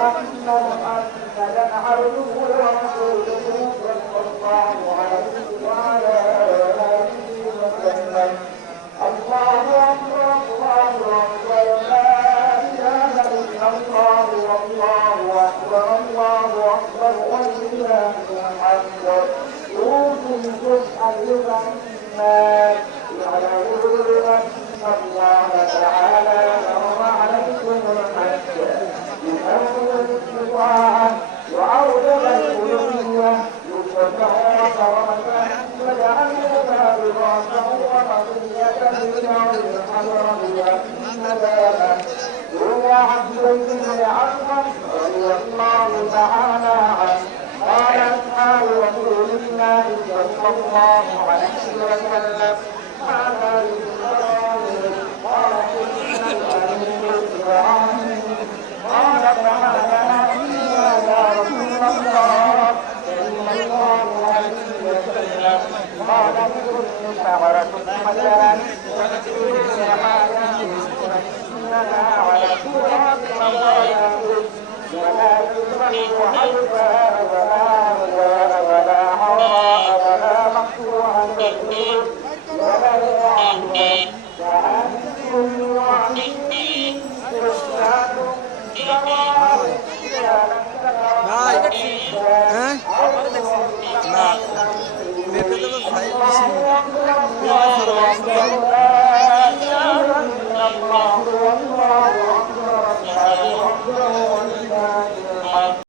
محمدا عبده ورسوله صلى الله عليه وعلى آله وسلم. الله أكبر الله أكبر لا إله إلا الله والله أكبر الله أكبر ولله الحمد. أوتيتم أيها الناس اعلموا أن الله تعالى فرض عليكم الحج بأمر الاستطاعة وأوجب الألوهية يشبه وكرامة فجعلنا بضعفا وبقية لشعر الحضرم وإن ذلك روي عن زيد بن عمرو رضي الله تعالى عنه قال أصحاب رسول الله صلى الله عليه وسلم هذا للإبراهيم قال إن الأمير إبراهيم قال فما لنا فيها يا رسول الله صلى الله عليه وسلم قال لكل ثمرة حسنة ولكل حياة وإننا على صراط مستقيم ولا تذبحوا حلفا ولا رجاء ولا عراء ولا مقطوعا ولا يعوى وأنتم وعليم وإسلام سواء الله